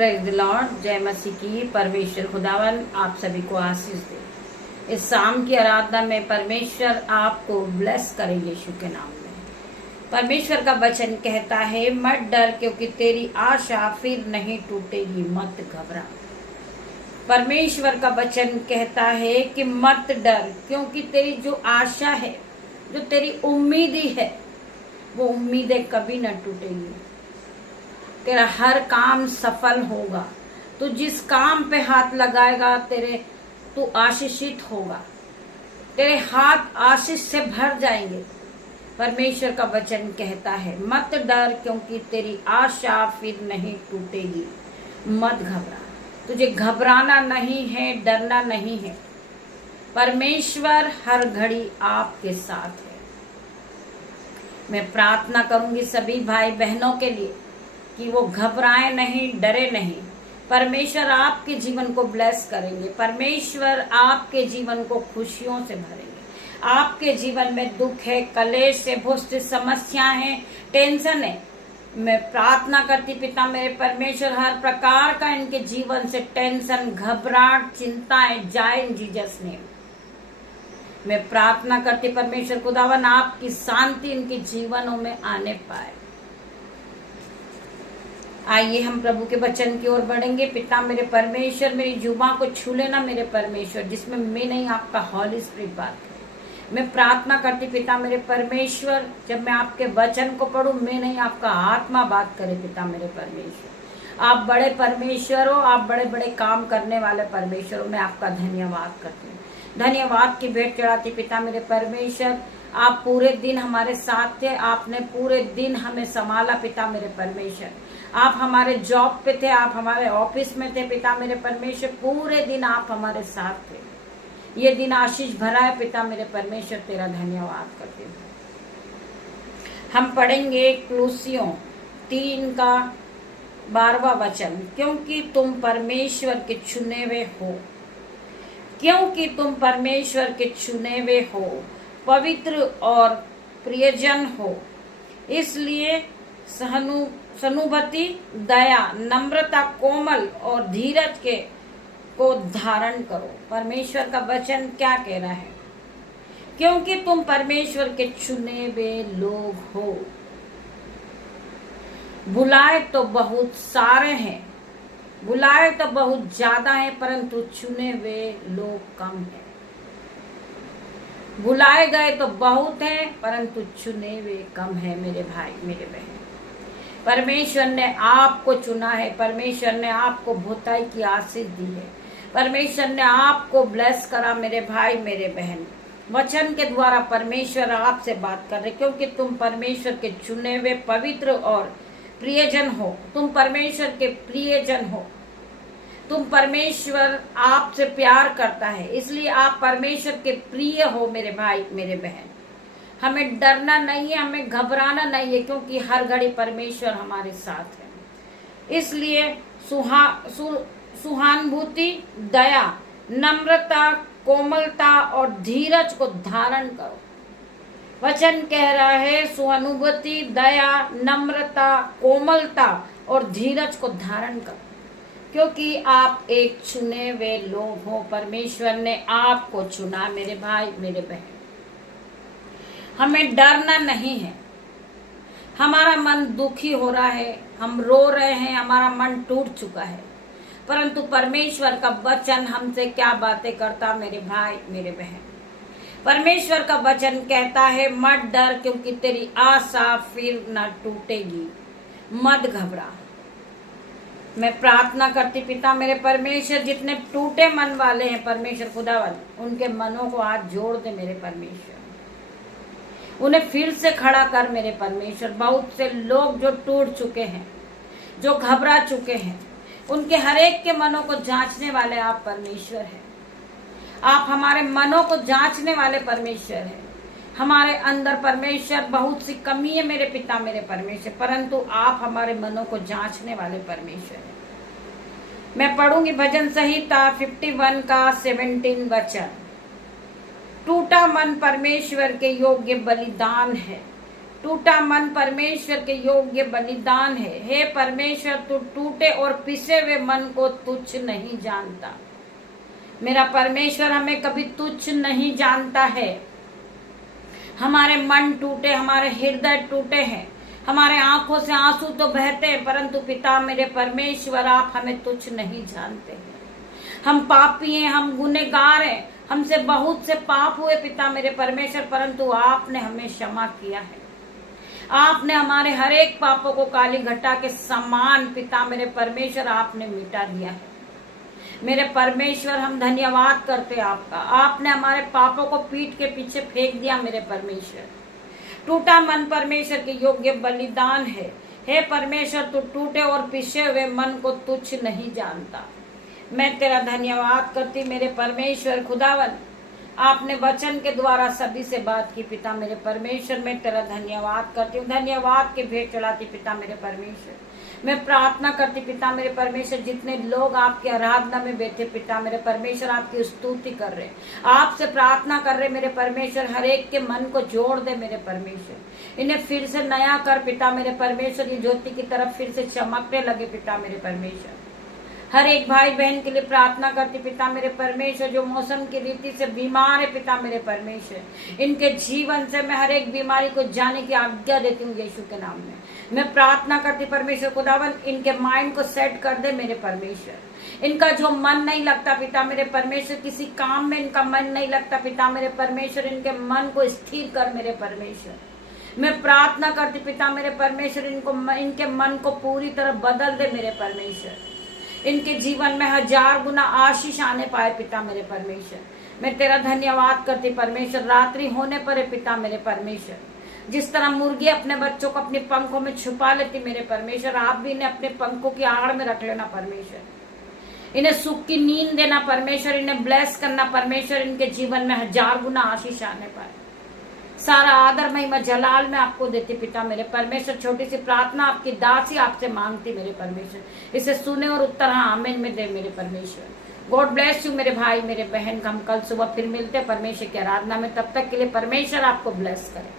Praise the Lord. जय मसीह की। परमेश्वर खुदावन आप सभी को आशीष दे। इस शाम की आराधना में परमेश्वर आपको ब्लेस करे यीशु के नाम में। परमेश्वर का वचन कहता है, मत डर क्योंकि तेरी आशा फिर नहीं टूटेगी, मत घबरा। परमेश्वर का वचन कहता है कि मत डर क्योंकि तेरी जो आशा है, जो तेरी उम्मीदी है, वो उम्मीदें कभी न टूटेंगी। तेरा हर काम सफल होगा। तू जिस काम पे हाथ लगाएगा तू आशीषित होगा। तेरे हाथ आशीष से भर जाएंगे। परमेश्वर का वचन कहता है, मत डर क्योंकि तेरी आशा फिर नहीं टूटेगी, मत घबरा। तुझे घबराना नहीं है, डरना नहीं है। परमेश्वर हर घड़ी आपके साथ है। मैं प्रार्थना करूंगी सभी भाई बहनों के लिए कि वो घबराए नहीं, डरे नहीं। परमेश्वर आपके जीवन को ब्लेस करेंगे। परमेश्वर आपके जीवन को खुशियों से भरेंगे। आपके जीवन में दुख है, कलेश है, बहुत सी समस्या है, टेंशन है। मैं प्रार्थना करती पिता मेरे परमेश्वर हर प्रकार का इनके जीवन से टेंशन, घबराहट, चिंताएं जाए इन जीसस नेम। मैं प्रार्थना करती परमेश्वर खुदावन आपकी शांति इनके जीवनों में आने पाए। आइए हम प्रभु के वचन की ओर बढ़ेंगे। पिता मेरे परमेश्वर, मेरी जुबान को छू लेना मेरे परमेश्वर, जिसमें मैं नहीं आपका हॉली स्पिरिट बात करे। मैं प्रार्थना करती पिता मेरे परमेश्वर, जब मैं आपके वचन को पढ़ूं, मैं नहीं आपका आत्मा बात करे। पिता मेरे परमेश्वर, आप बड़े परमेश्वर हो, आप बड़े बड़े काम करने वाले परमेश्वर हो। मैं आपका धन्यवाद करती हूँ। धन्यवाद की भेंट चढ़ाती पिता मेरे परमेश्वर। आप पूरे दिन हमारे साथ थे, आपने पूरे दिन हमें संभाला पिता मेरे परमेश्वर। आप हमारे जॉब पे थे, आप हमारे ऑफिस में थे पिता मेरे परमेश्वर। पूरे दिन आप हमारे साथ थे। ये दिन आशीष भरा है पिता मेरे परमेश्वर, तेरा धन्यवाद करते हैं। हम पढ़ेंगे कुलुस्सियों 3 का 12वां वचन। क्योंकि तुम परमेश्वर के चुने हुए हो, क्योंकि तुम परमेश्वर के चुने हुए हो, पवित्र और प्रियजन हो, इसलिए सहानुभूति, दया, नम्रता, कोमल और धीरज को धारण करो। परमेश्वर का वचन क्या कह रहा है? क्योंकि तुम परमेश्वर के चुने हुए लोग हो। बुलाए तो बहुत सारे हैं, बुलाए तो बहुत ज्यादा है, परंतु चुने हुए लोग कम हैं। बुलाए गए तो बहुत हैं, परंतु चुने हुए कम है। मेरे भाई मेरे बहन, परमेश्वर ने आपको चुना है। परमेश्वर ने आपको बहुताई की आशीष दी है। परमेश्वर ने आपको ब्लेस करा मेरे भाई मेरे बहन। वचन के द्वारा परमेश्वर आपसे बात कर रहे, क्योंकि तुम परमेश्वर के चुने हुए, पवित्र और प्रियजन हो। तुम परमेश्वर के प्रियजन हो। तुम परमेश्वर आपसे प्यार करता है, इसलिए आप परमेश्वर के प्रिय हो मेरे भाई मेरे बहन। हमें डरना नहीं है, हमें घबराना नहीं है, क्योंकि हर घड़ी परमेश्वर हमारे साथ है। इसलिए सहानुभूति, दया, नम्रता, कोमलता और धीरज को धारण करो। वचन कह रहा है सहानुभूति, दया, नम्रता, कोमलता और धीरज को धारण करो, क्योंकि आप एक चुने हुए लोग हो। परमेश्वर ने आपको चुना मेरे भाई मेरे बहन। हमें डरना नहीं है। हमारा मन दुखी हो रहा है, हम रो रहे हैं, हमारा मन टूट चुका है, परंतु परमेश्वर का वचन हमसे क्या बातें करता मेरे भाई मेरे बहन। परमेश्वर का वचन कहता है, मत डर क्योंकि तेरी आशा फिर न टूटेगी, मत घबरा। मैं प्रार्थना करती पिता मेरे परमेश्वर, जितने टूटे मन वाले हैं परमेश्वर खुदावन, उनके मनों को आज जोड़ दे मेरे परमेश्वर। उन्हें फिर से खड़ा कर मेरे परमेश्वर। बहुत से लोग जो टूट चुके हैं, जो घबरा चुके हैं, उनके हरेक के मनों को जांचने वाले आप परमेश्वर हैं। आप हमारे मनों को जांचने वाले परमेश्वर हैं। हमारे अंदर परमेश्वर बहुत सी कमी है मेरे पिता मेरे परमेश्वर, परंतु आप हमारे मनों को जांचने वाले परमेश्वर हैं। मैं पढ़ूंगी भजन संहिता 51 का 17 वचन। टूटा मन परमेश्वर के योग्य बलिदान है, टूटा मन परमेश्वर के योग्य बलिदान है। हे परमेश्वर, तू टूटे और पिसे हुए मन को तुच्छ नहीं जानता। मेरा परमेश्वर हमें कभी तुच्छ नहीं जानता है। हमारे मन टूटे, हमारे हृदय टूटे हैं, हमारे आंखों से आंसू तो बहते हैं, परंतु पिता मेरे परमेश्वर, आप हमें तुच्छ नहीं जानते हैं। हम पापी हैं, हम गुनहगार हैं, हमसे बहुत से पाप हुए पिता मेरे परमेश्वर, परंतु आपने हमें क्षमा किया है। आपने हमारे हर एक पापों को काली घटा के समान पिता मेरे परमेश्वर आपने मिटा दिया है। मेरे परमेश्वर, हम धन्यवाद करते हैं आपका। आपने हमारे पापों को पीठ के पीछे फेंक दिया मेरे परमेश्वर। टूटा मन परमेश्वर के योग्य बलिदान है। हे परमेश्वर, तू टूटे और पिसे हुए मन को तुच्छ नहीं जानता। मैं तेरा धन्यवाद करती मेरे परमेश्वर खुदावन। आपने वचन के द्वारा सभी से बात की पिता मेरे परमेश्वर। मैं तेरा धन्यवाद करती हूँ, धन्यवाद के भेंट चढ़ाती पिता मेरे परमेश्वर। मैं प्रार्थना करती पिता मेरे परमेश्वर, जितने लोग आपकी आराधना में बैठे पिता मेरे परमेश्वर, आपकी स्तुति कर रहे, आपसे प्रार्थना कर रहे मेरे परमेश्वर, हर एक के मन को जोड़ दे मेरे परमेश्वर। इन्हें फिर से नया कर पिता मेरे परमेश्वर, ये ज्योति की तरफ फिर से चमकने लगे पिता मेरे परमेश्वर। हर एक भाई बहन के लिए प्रार्थना करती पिता मेरे परमेश्वर, जो मौसम की रीति से बीमार है पिता मेरे परमेश्वर, इनके जीवन से मैं हर एक बीमारी को जाने की आज्ञा देती हूँ यीशु के नाम में। मैं प्रार्थना करती परमेश्वर खुदावन, इनके माइंड को सेट कर दे मेरे परमेश्वर। इनका जो मन नहीं लगता पिता मेरे परमेश्वर, किसी काम में इनका मन नहीं लगता पिता मेरे परमेश्वर, इनके मन को स्थिर कर मेरे परमेश्वर। मैं प्रार्थना करती पिता मेरे परमेश्वर, इनके मन को पूरी तरह बदल दे मेरे परमेश्वर। इनके जीवन में 1000 गुना आशीष आने पाए पिता मेरे परमेश्वर। मैं तेरा धन्यवाद करती परमेश्वर। रात्रि होने पर है पिता मेरे परमेश्वर, जिस तरह मुर्गी अपने बच्चों को अपने पंखों में छुपा लेती मेरे परमेश्वर, आप भी इन्हें अपने पंखों की आड़ में रख लेना परमेश्वर। इन्हें सुख की नींद देना परमेश्वर, इन्हें ब्लेस करना परमेश्वर, इनके जीवन में 1000 गुना आशीष आने पाए। सारा आदर महिमा जलाल में आपको देती पिता मेरे परमेश्वर। छोटी सी प्रार्थना आपकी दासी आपसे मांगती मेरे परमेश्वर, इसे सुने और उत्तर हाँ आमीन में दे मेरे परमेश्वर। गॉड ब्लेस यू मेरे भाई मेरे बहन। हम कल सुबह फिर मिलते परमेश्वर की आराधना में, तब तक के लिए परमेश्वर आपको ब्लेस करे।